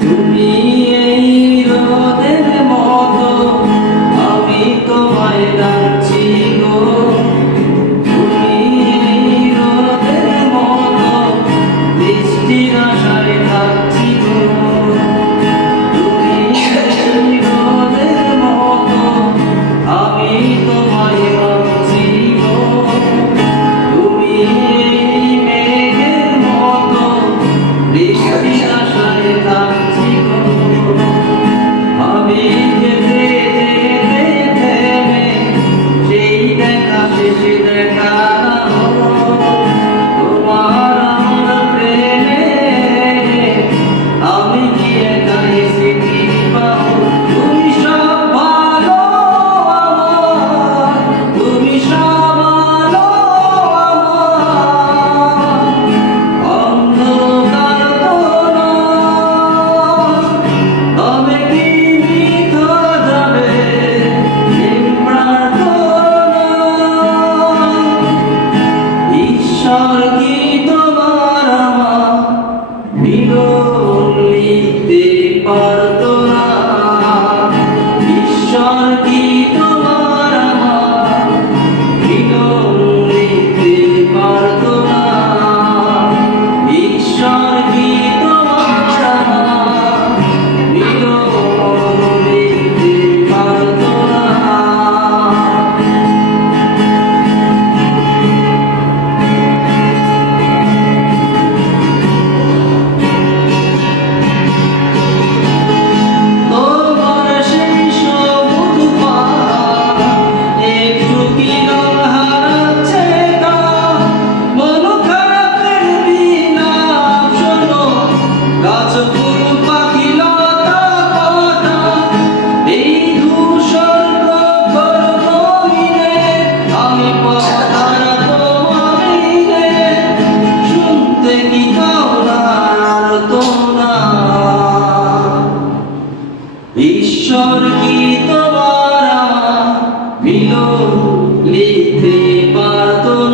তুমি এই রোদের মতো, আমি তোমায় ডাকছি গো। তুমি এই রোদের মতো, বৃষ্টির আশায় থাকছি গো। তুমি এই রোদের মতো, আমি তোমায় ভাবছি গো। তুমি এই মেঘের মতো, বৃষ্টির আশায় থাকছি গো। আমি যেতে যেতে থেমে, সেই দেখা শেষে দেখা না হলো। তোমার আমার প্রেমে আমি কি একাই স্মৃতি পাবো? তুমি সব ভালো আমার, তুমি সব আলো আমার। অন্ধকার তো নয়, তবে কি মিথ্যা যাবে এই প্রার্থনা? ঈশ্বর কি তোমার আমার মিলন লিখতে পারতো না? ঈশ্বর কি তোমার আমার মিলন লিখতে পারতো না? ঈশ্বর কি তোমার আমার মিলন লিখতে পারতো না? তোমার সেই সবুজ পাহাড় একটু কি রং হারাচ্ছে তা? মন খারাপের বিলাপ শোনো, গাছ ফুল পাখি লতা পাতা, এই ধূসর প্রখর জমিনে আমি পথ হারাবো আমিনে। শুনতে কি পাও না আর্তনা? ঈশ্বর কি তোমার আমার মিলন লিখতে পারতো না?